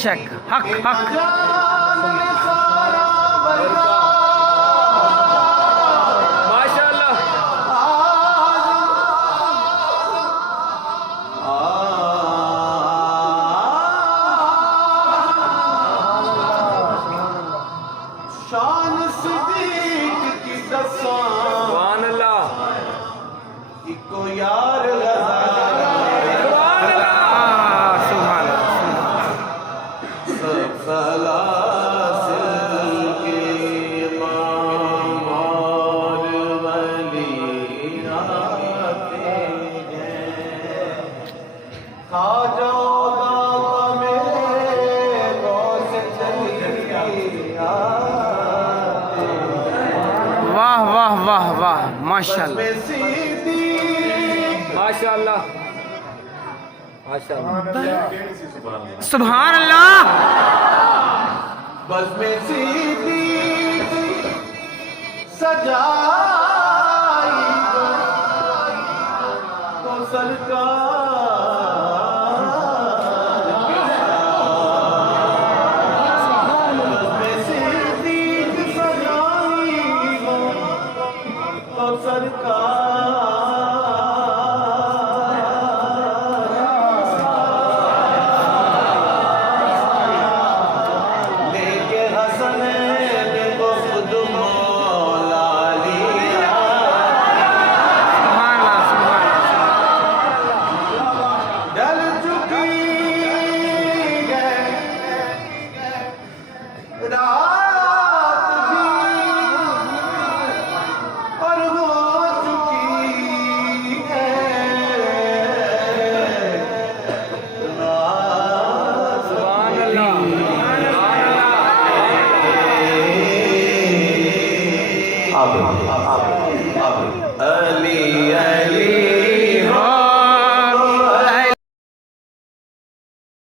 बेशक हक हक। माशाअल्लाह। शान सिद्दीक की दसां सुभान अल्लाह। इको यार हज़ारा सुभान अल्लाह। सुभान सलासिल के इमाम और वली आते हैं। खाजा बाबा मेरे गौस चली आते हैं। वाह वाह वाह वाह माशाल्लाह। में सीधी माशाअल्लाह माशाअल्लाह। सुभान अल्लाह। बस में सीधी सजाई तो सरकार बस में सीधी सजाई तो सरकार लेके हसनैन को खुद मौला लिया। सुभान अल्लाह सुभान अल्लाह। डल चुकी है रात भी और हो चुकी है रात। सुभान अल्लाह। अब